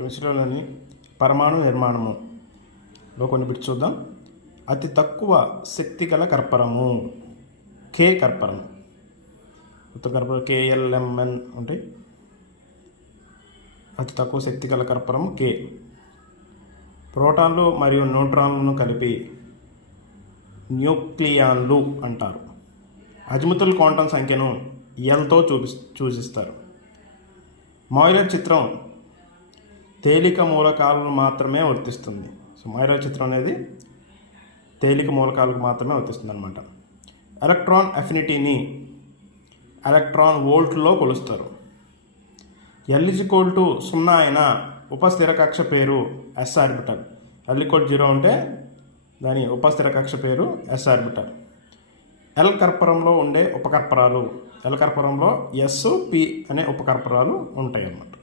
కెమిస్ట్రీలోని పరమాణు నిర్మాణములో కొన్ని బిట్స్ చూద్దాం. అతి తక్కువ శక్తి గల కర్పరము కే కర్పరం. మొత్తం కర్పరం KLMN ఉంటాయి. అతి తక్కువ శక్తి గల కర్పరం కే. ప్రోటాన్లు మరియు న్యూట్రాన్లను కలిపి న్యూక్లియాన్లు అంటారు. అజిముతుల్ క్వాంటం సంఖ్యను ఎల్తో సూచిస్తారు. మాయిలర్ చిత్రం తేలిక మూలకాలను మాత్రమే వర్తిస్తుంది. సో మాయిలర్ చిత్రం అనేది తేలిక మూలకాలకు మాత్రమే వర్తిస్తుంది అనమాట. ఎలక్ట్రాన్ అఫినిటీని ఎలక్ట్రాన్ వోల్ట్లో కొలుస్తారు. L=0 అయిన ఉపస్థిర కక్ష పేరు S ఆర్బిటల్. L=0 ఉంటే దాని ఉపస్థిర కక్ష పేరు S ఆర్బిటల్. L కర్పరంలో ఉండే ఉపకర్పరాలు, L కర్పరంలో S, P అనే ఉపకర్పరాలు ఉంటాయి అన్నమాట.